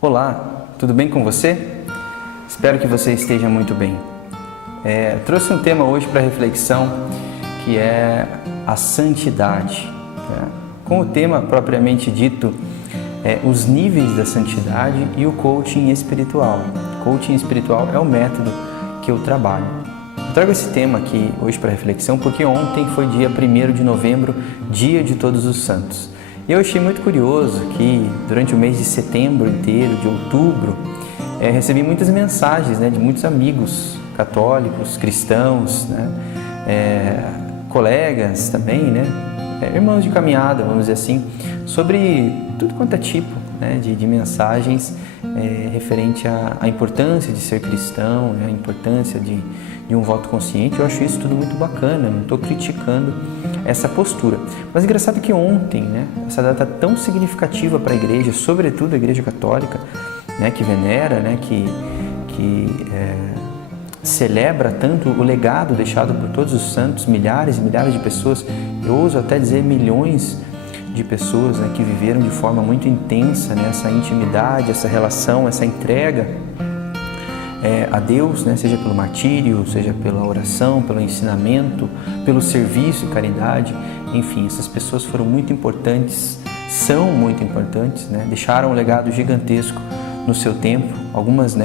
Olá, tudo bem com você? Espero que você esteja muito bem. Trouxe um tema hoje para reflexão que é a santidade. Com o tema propriamente dito, os níveis da santidade e o coaching espiritual. Coaching espiritual é o método que eu trabalho. Eu trago esse tema aqui hoje para reflexão porque ontem foi dia 1º de novembro, dia de Todos os Santos. E eu achei muito curioso que durante o mês de setembro inteiro, de outubro, recebi muitas mensagens de muitos amigos católicos, cristãos, colegas também, irmãos de caminhada, vamos dizer assim, sobre tudo quanto é tipo de mensagens referente à importância de ser cristão, a importância de um voto consciente. Eu acho isso tudo muito bacana, não estou criticando essa postura. Mas é engraçado que ontem, essa data tão significativa para a igreja, sobretudo a igreja católica, que venera, que celebra tanto o legado deixado por todos os santos, milhares e milhares de pessoas, eu ouso até dizer milhões de pessoas que viveram de forma muito intensa essa intimidade, essa relação, essa entrega a Deus, seja pelo martírio, seja pela oração, pelo ensinamento, pelo serviço e caridade. Enfim, essas pessoas foram muito importantes, são muito importantes, deixaram um legado gigantesco no seu tempo, algumas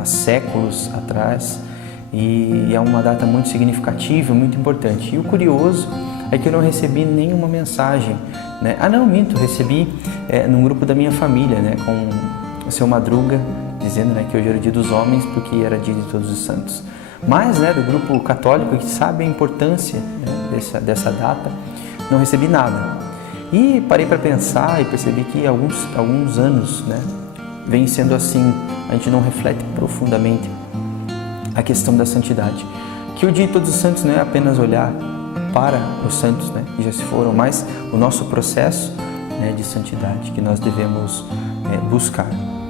há séculos atrás, e é uma data muito significativa, muito importante. E o curioso é que eu não recebi nenhuma mensagem, recebi num grupo da minha família, com o seu Madruga, dizendo que hoje era o dia dos homens porque era dia de Todos os Santos. Mas do grupo católico que sabe a importância dessa data, não recebi nada. E parei para pensar e percebi que alguns anos vem sendo assim, a gente não reflete profundamente a questão da santidade. Que o dia de Todos os Santos não é apenas olhar para os santos que já se foram, mas o nosso processo de santidade que nós devemos buscar.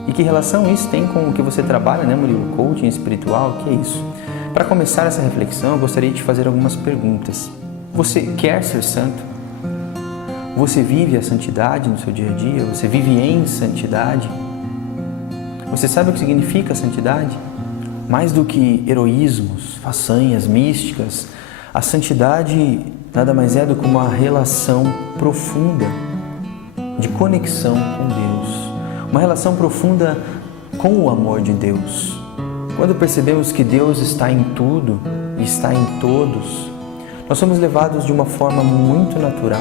E que relação isso tem com o que você trabalha, Murilo? Coaching espiritual, o que é isso? Para começar essa reflexão, eu gostaria de te fazer algumas perguntas. Você quer ser santo? Você vive a santidade no seu dia a dia? Você vive em santidade? Você sabe o que significa santidade? Mais do que heroísmos, façanhas místicas, a santidade nada mais é do que uma relação profunda de conexão com Deus. Uma relação profunda com o amor de Deus. Quando percebemos que Deus está em tudo e está em todos, nós somos levados de uma forma muito natural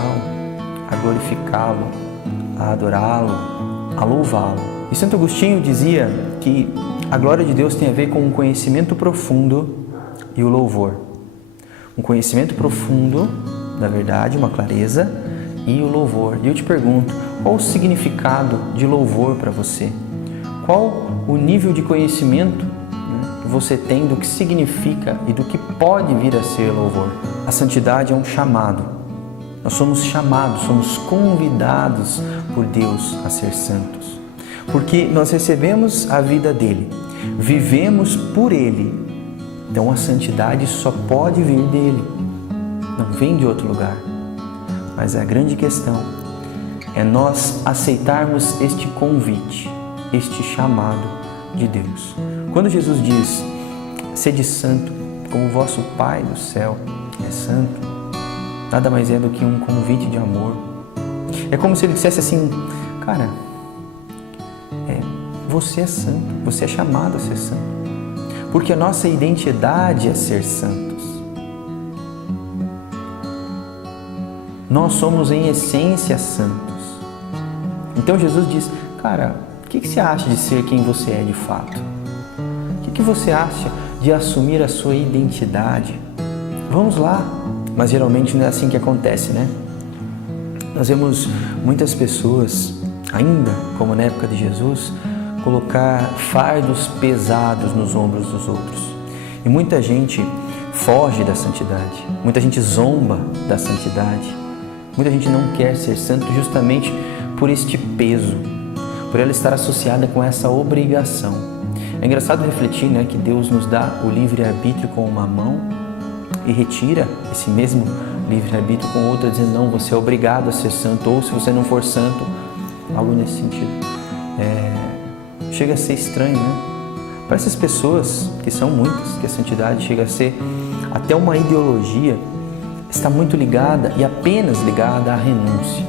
a glorificá-lo, a adorá-lo, a louvá-lo. E Santo Agostinho dizia que a glória de Deus tem a ver com um conhecimento profundo e o louvor. Um conhecimento profundo da verdade, uma clareza, e o louvor. E eu te pergunto, qual o significado de louvor para você? Qual o nível de conhecimento que você tem do que significa e do que pode vir a ser louvor? A santidade é um chamado. Nós somos chamados, somos convidados por Deus a ser santos. Porque nós recebemos a vida dele, vivemos por ele. Então a santidade só pode vir dele, não vem de outro lugar. Mas a grande questão é nós aceitarmos este convite, este chamado de Deus. Quando Jesus diz, sede santo, como o vosso Pai do céu é santo, nada mais é do que um convite de amor. É como se ele dissesse assim, cara, você é santo, você é chamado a ser santo. Porque a nossa identidade é ser santos. Nós somos em essência santos. Então Jesus diz, cara, o que você acha de ser quem você é de fato? O que você acha de assumir a sua identidade? Vamos lá. Mas geralmente não é assim que acontece, Nós vemos muitas pessoas, ainda como na época de Jesus, colocar fardos pesados nos ombros dos outros. E muita gente foge da santidade, muita gente zomba da santidade, muita gente não quer ser santo justamente por este peso, por ela estar associada com essa obrigação. É engraçado refletir que Deus nos dá o livre-arbítrio com uma mão e retira esse mesmo livre-arbítrio com outra, dizendo, não, você é obrigado a ser santo, ou se você não for santo, algo nesse sentido. chega a ser estranho, né? Para essas pessoas, que são muitas, que a santidade chega a ser até uma ideologia, está muito ligada e apenas ligada à renúncia.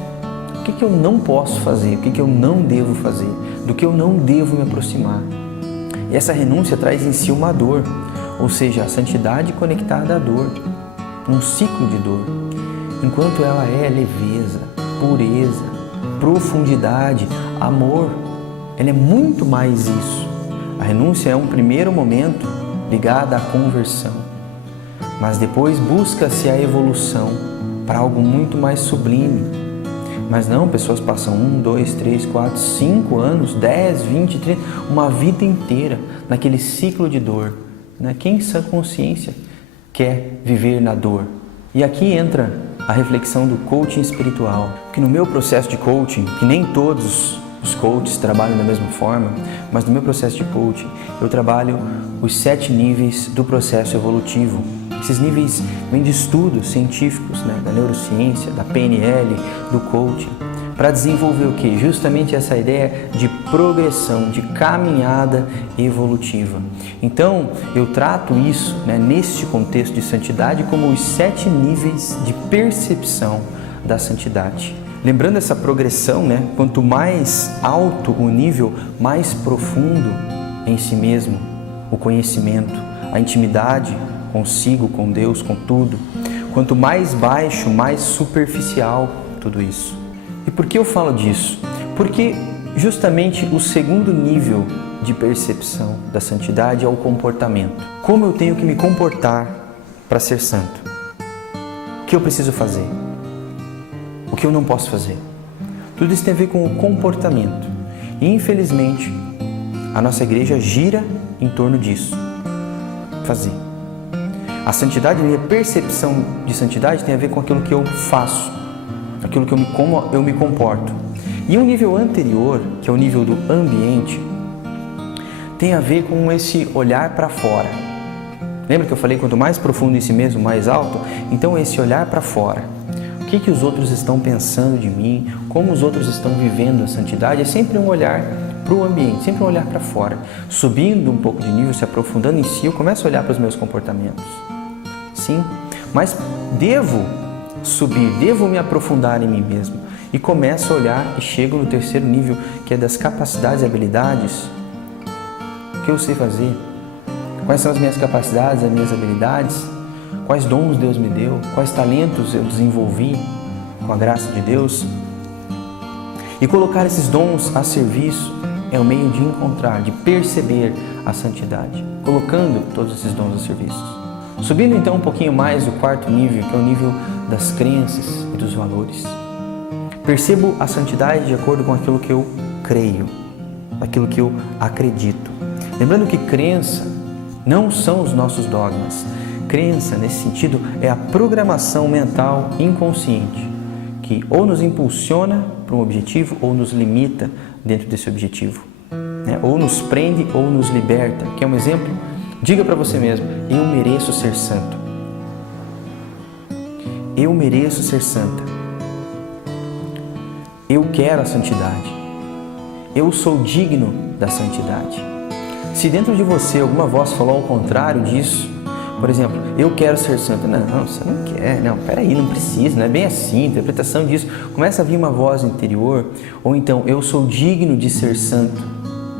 O que eu não posso fazer? O que eu não devo fazer? Do que eu não devo me aproximar? E essa renúncia traz em si uma dor, ou seja, a santidade conectada à dor, um ciclo de dor. Enquanto ela é leveza, pureza, profundidade, amor, ela é muito mais isso. A renúncia é um primeiro momento ligado à conversão, mas depois busca-se a evolução para algo muito mais sublime. Mas não, pessoas passam 1, 2, 3, 4, 5 anos, 10, 20, 30, uma vida inteira naquele ciclo de dor. Né? Quem em sã consciência quer viver na dor? E aqui entra a reflexão do coaching espiritual. Porque no meu processo de coaching, que nem todos os coaches trabalham da mesma forma, mas no meu processo de coaching, eu trabalho os 7 níveis do processo evolutivo. Esses níveis vêm de estudos científicos, né, da neurociência, da PNL, do coaching, para desenvolver o quê? Justamente essa ideia de progressão, de caminhada evolutiva. Então, eu trato isso, né, neste contexto de santidade como os 7 níveis de percepção da santidade. Lembrando essa progressão, né, quanto mais alto o nível, mais profundo em si mesmo o conhecimento, a intimidade consigo, com Deus, com tudo. Quanto mais baixo, mais superficial tudo isso. E por que eu falo disso? Porque justamente o segundo nível de percepção da santidade é o comportamento. Como eu tenho que me comportar para ser santo? O que eu preciso fazer? O que eu não posso fazer? Tudo isso tem a ver com o comportamento. E infelizmente, a nossa igreja gira em torno disso. Fazer. A santidade, a minha percepção de santidade tem a ver com aquilo que eu faço, aquilo que como eu me comporto. E um nível anterior, que é o nível do ambiente, tem a ver com esse olhar para fora. Lembra que eu falei, quanto mais profundo em si mesmo, mais alto? Então esse olhar para fora. O que os outros estão pensando de mim, como os outros estão vivendo a santidade, é sempre um olhar para o ambiente, sempre um olhar para fora. Subindo um pouco de nível, se aprofundando em si, eu começo a olhar para os meus comportamentos. Sim, mas devo subir, devo me aprofundar em mim mesmo. E começo a olhar e chego no terceiro nível, que é das capacidades e habilidades. O que eu sei fazer? Quais são as minhas capacidades, as minhas habilidades? Quais dons Deus me deu? Quais talentos eu desenvolvi com a graça de Deus? E colocar esses dons a serviço é o meio de encontrar, de perceber a santidade, colocando todos esses dons a serviço. Subindo então um pouquinho mais o quarto nível, que é o nível das crenças e dos valores. Percebo a santidade de acordo com aquilo que eu creio, aquilo que eu acredito. Lembrando que crença não são os nossos dogmas. Crença, nesse sentido, é a programação mental inconsciente, que ou nos impulsiona para um objetivo ou nos limita dentro desse objetivo, né? Ou nos prende ou nos liberta. Quer um exemplo? Diga para você mesmo: eu mereço ser santo. Eu mereço ser santa. Eu quero a santidade. Eu sou digno da santidade. Se dentro de você alguma voz falou ao contrário disso, por exemplo, eu quero ser santo. Não, você não quer. Não, peraí, não precisa, não é bem assim. Interpretação disso. Começa a vir uma voz interior. Ou então, eu sou digno de ser santo.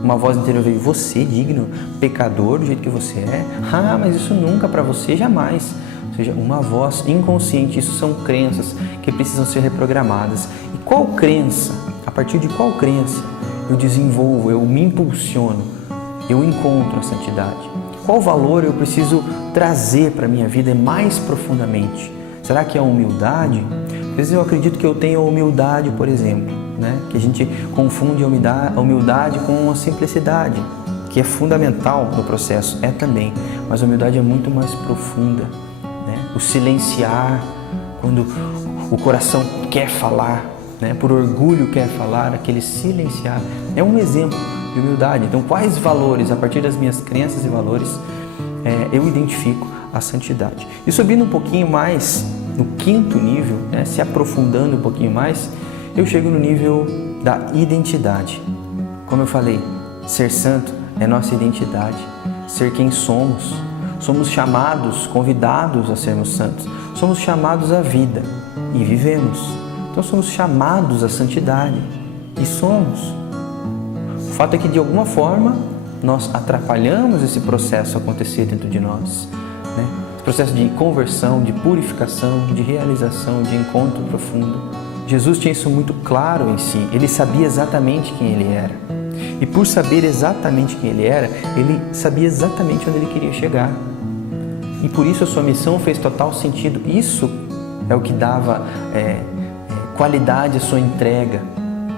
Uma voz interior veio: você é digno, pecador do jeito que você é? Ah, mas isso nunca para você, jamais. Ou seja, uma voz inconsciente. Isso são crenças que precisam ser reprogramadas. E qual crença, a partir de qual crença eu desenvolvo, eu me impulsiono, eu encontro a santidade? Qual valor eu preciso trazer para a minha vida mais profundamente? Será que é a humildade? Às vezes eu acredito que eu tenho a humildade, por exemplo, né? Que a gente confunde a humildade com a simplicidade, que é fundamental no processo, é também, mas a humildade é muito mais profunda, né? O silenciar, quando o coração quer falar, né? Por orgulho quer falar, aquele silenciar, é um exemplo de humildade. Então, quais valores, a partir das minhas crenças e valores, eu identifico a santidade? E subindo um pouquinho mais, no quinto nível, né, se aprofundando um pouquinho mais, eu chego no nível da identidade. Como eu falei, Ser santo é nossa identidade, ser quem somos. Somos chamados, convidados a sermos santos. Somos chamados à vida e vivemos. Então somos chamados à santidade e somos. O fato é que de alguma forma nós atrapalhamos esse processo acontecer dentro de nós, né? Esse processo de conversão, de purificação, de realização, de encontro profundo. Jesus tinha isso muito claro em si. Ele sabia exatamente quem ele era. E por saber exatamente quem ele era, ele sabia exatamente onde ele queria chegar. E por isso a sua missão fez total sentido. Isso é o que dava qualidade à sua entrega,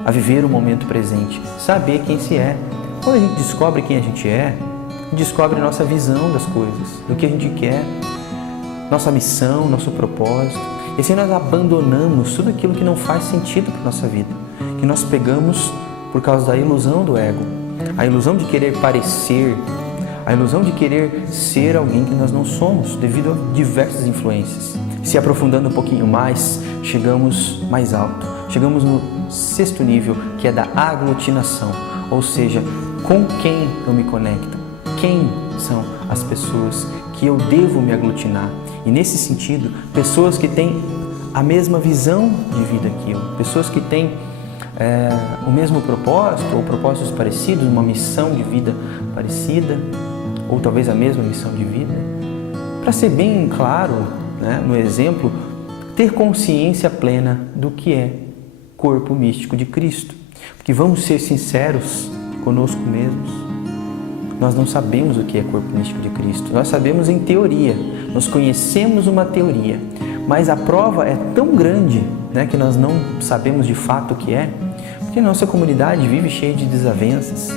a viver o momento presente, saber quem se é. Quando a gente descobre quem a gente é, descobre nossa visão das coisas, do que a gente quer, nossa missão, nosso propósito. E assim nós abandonamos tudo aquilo que não faz sentido para a nossa vida, que nós pegamos por causa da ilusão do ego, a ilusão de querer parecer, a ilusão de querer ser alguém que nós não somos, devido a diversas influências. Se aprofundando um pouquinho mais, chegamos mais alto. Chegamos no 6º nível, que é da aglutinação. Ou seja, com quem eu me conecto? Quem são as pessoas que eu devo me aglutinar? E nesse sentido, pessoas que têm a mesma visão de vida que eu. Pessoas que têm o mesmo propósito, ou propósitos parecidos, uma missão de vida parecida, ou talvez a mesma missão de vida. Para ser bem claro, né, no exemplo, ter consciência plena do que é corpo místico de Cristo. Porque vamos ser sinceros conosco mesmos, nós não sabemos o que é corpo místico de Cristo. Nós sabemos em teoria, nós conhecemos uma teoria, mas a prova é tão grande, né, que nós não sabemos de fato o que é, porque a nossa comunidade vive cheia de desavenças,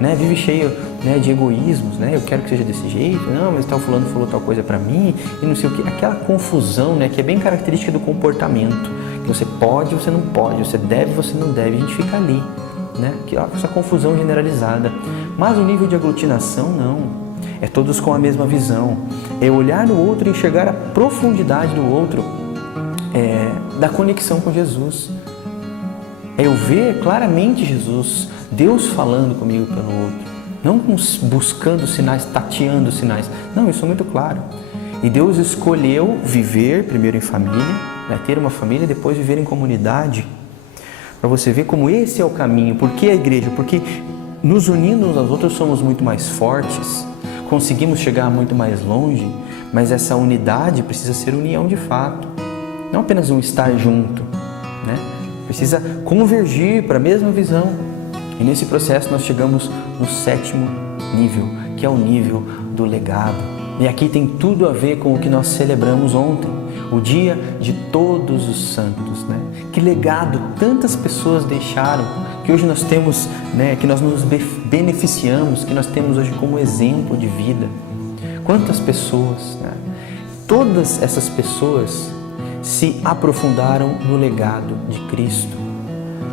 né, vive cheia, né, de egoísmos, né, eu quero que seja desse jeito, não, mas tal fulano falou tal coisa para mim, e não sei o que, aquela confusão, né, que é bem característica do comportamento, que você pode, você não pode, você deve, você não deve, a gente fica ali, né, que é essa confusão generalizada. Mas o nível de aglutinação não, é todos com a mesma visão, é olhar no outro e enxergar a profundidade do outro, da conexão com Jesus, é eu ver claramente Jesus, Deus falando comigo pelo outro, não buscando sinais, tateando sinais. Não, isso é muito claro. E Deus escolheu viver primeiro em família, né, ter uma família e depois viver em comunidade, para você ver como esse é o caminho. Por que a igreja? Porque nos unindo uns aos outros somos muito mais fortes, conseguimos chegar muito mais longe, mas essa unidade precisa ser união de fato, não apenas um estar junto, né? Precisa convergir para a mesma visão. E nesse processo nós chegamos no 7º nível, que é o nível do legado. E aqui tem tudo a ver com o que nós celebramos ontem, o dia de todos os santos, né? Que legado tantas pessoas deixaram, que hoje nós temos, né, que nós nos beneficiamos, que nós temos hoje como exemplo de vida. Quantas pessoas, né? Todas essas pessoas se aprofundaram no legado de Cristo,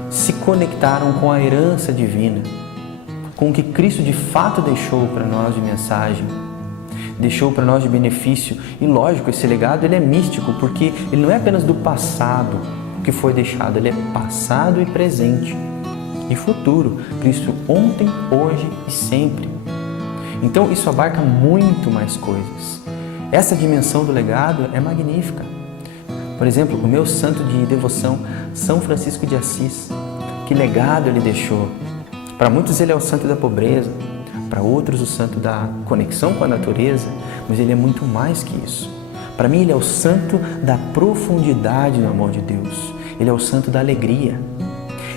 se conectaram com a herança divina, com o que Cristo de fato deixou para nós de mensagem, deixou para nós de benefício. E lógico, esse legado ele é místico, porque ele não é apenas do passado que foi deixado, ele é passado e presente e futuro. Cristo ontem, hoje e sempre. Então isso abarca muito mais coisas. Essa dimensão do legado é magnífica. Por exemplo, o meu santo de devoção, São Francisco de Assis, que legado ele deixou? Para muitos ele é o santo da pobreza, para outros o santo da conexão com a natureza, mas ele é muito mais que isso. Para mim ele é o santo da profundidade no amor de Deus, ele é o santo da alegria.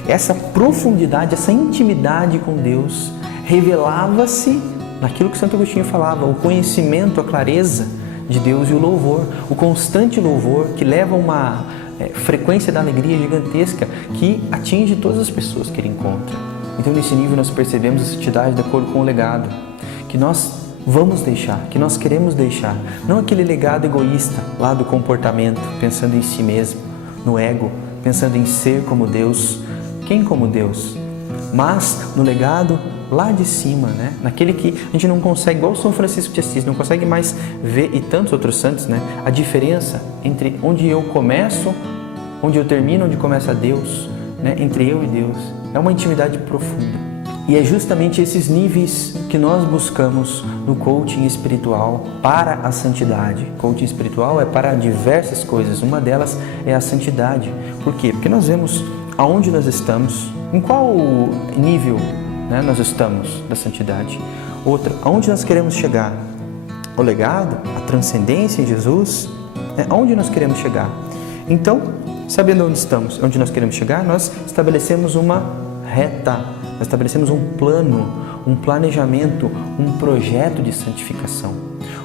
Essa profundidade, essa intimidade com Deus revelava-se naquilo que Santo Agostinho falava, o conhecimento, a clareza de Deus e o louvor, o constante louvor que leva a uma frequência da alegria gigantesca que atinge todas as pessoas que ele encontra. Então nesse nível nós percebemos a santidade de acordo com o legado que nós vamos deixar, que nós queremos deixar, não aquele legado egoísta lá do comportamento, pensando em si mesmo, no ego, pensando em ser como Deus, quem como Deus, mas no legado lá de cima, né? Naquele que a gente não consegue, igual São Francisco de Assis, não consegue mais ver, e tantos outros santos, né? A diferença entre onde eu começo, onde eu termino, onde começa Deus, né? Entre eu e Deus. É uma intimidade profunda. E é justamente esses níveis que nós buscamos no coaching espiritual para a santidade. Coaching espiritual é para diversas coisas, uma delas é a santidade. Por quê? Porque nós vemos aonde nós estamos, em qual nível, né, nós estamos da santidade. Outra, aonde nós queremos chegar? O legado, a transcendência em Jesus, aonde nós queremos chegar? Então, sabendo onde estamos, onde nós queremos chegar, nós estabelecemos uma reta, nós estabelecemos um plano, um planejamento, um projeto de santificação,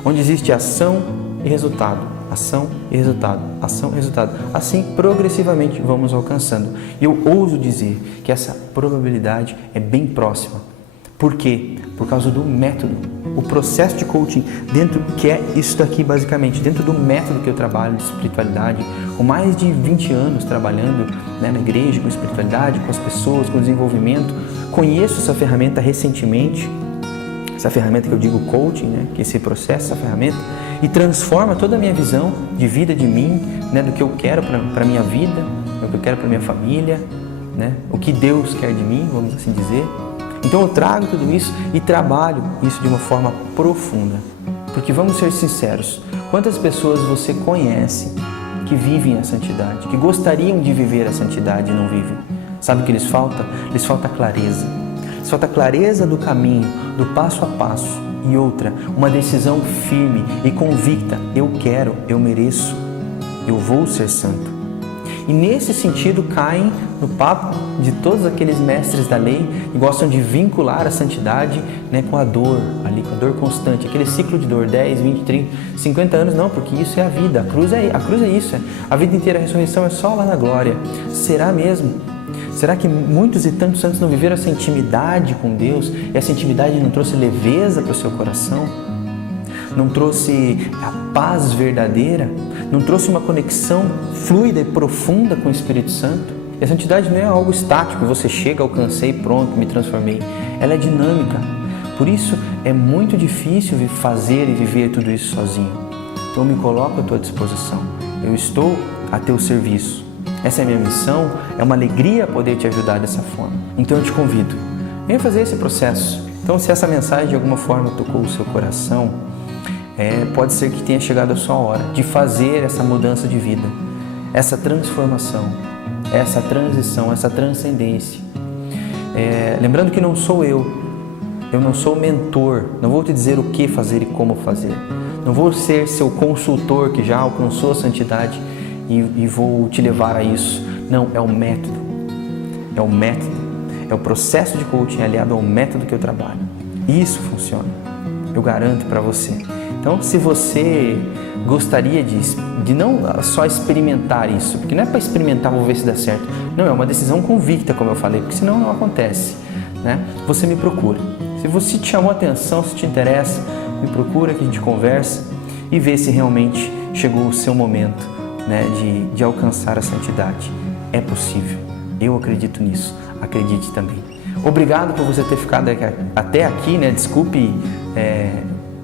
onde existe ação e resultado, ação e resultado, ação e resultado. Assim, progressivamente, vamos alcançando. E eu ouso dizer que essa probabilidade é bem próxima. Por quê? Por causa do método. O processo de coaching, dentro que é isso daqui basicamente, dentro do método que eu trabalho de espiritualidade, com mais de 20 anos trabalhando, né, na igreja, com espiritualidade, com as pessoas, com desenvolvimento, conheço essa ferramenta recentemente, essa ferramenta que eu digo coaching, né, que é esse processo, essa ferramenta, e transforma toda a minha visão de vida de mim, né, do que eu quero para a minha vida, do que eu quero para a minha família, né, o que Deus quer de mim, vamos assim dizer. Então eu trago tudo isso e trabalho isso de uma forma profunda. Porque vamos ser sinceros, quantas pessoas você conhece que vivem a santidade, que gostariam de viver a santidade e não vivem? Sabe o que lhes falta? Lhes falta clareza. Lhes falta clareza do caminho, do passo a passo. E outra, uma decisão firme e convicta. Eu quero, eu mereço, eu vou ser santo. E nesse sentido caem no papo de todos aqueles mestres da lei que gostam de vincular a santidade, né, com a dor, ali, com a dor constante, aquele ciclo de dor, 10, 20, 30, 50 anos, não, porque isso é a vida, a cruz é isso, a vida inteira, a ressurreição é só lá na glória. Será mesmo? Será que muitos e tantos santos não viveram essa intimidade com Deus e essa intimidade não trouxe leveza para o seu coração? Não trouxe a paz verdadeira? Não trouxe uma conexão fluida e profunda com o Espírito Santo? E a santidade não é algo estático, você chega, alcancei, pronto, me transformei. Ela é dinâmica. Por isso é muito difícil fazer e viver tudo isso sozinho. Então eu me coloco à tua disposição. Eu estou a teu serviço. Essa é a minha missão, é uma alegria poder te ajudar dessa forma. Então eu te convido, venha fazer esse processo. Então se essa mensagem de alguma forma tocou o seu coração, pode ser que tenha chegado a sua hora de fazer essa mudança de vida, essa transformação, essa transição, essa transcendência. Lembrando que não sou eu não sou mentor, não vou te dizer o que fazer e como fazer. Não vou ser seu consultor que já alcançou a santidade e vou te levar a isso. Não, é o método. É o método. É o processo de coaching aliado ao método que eu trabalho. E isso funciona. Eu garanto para você. Então, se você gostaria de não só experimentar isso, porque não é para experimentar, vou ver se dá certo. Não, é uma decisão convicta, como eu falei, porque senão não acontece, né? Você me procura. Se você te chamou a atenção, se te interessa, me procura que a gente conversa e vê se realmente chegou o seu momento, né, de alcançar a santidade. É possível. Eu acredito nisso. Acredite também. Obrigado por você ter ficado até aqui, né? Desculpe,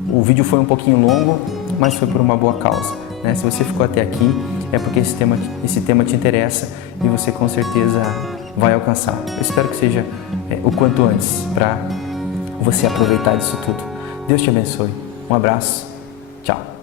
o vídeo foi um pouquinho longo, mas foi por uma boa causa, né? Se você ficou até aqui, é porque esse tema te interessa e você com certeza vai alcançar. Eu espero que seja o quanto antes, para você aproveitar disso tudo. Deus te abençoe. Um abraço. Tchau.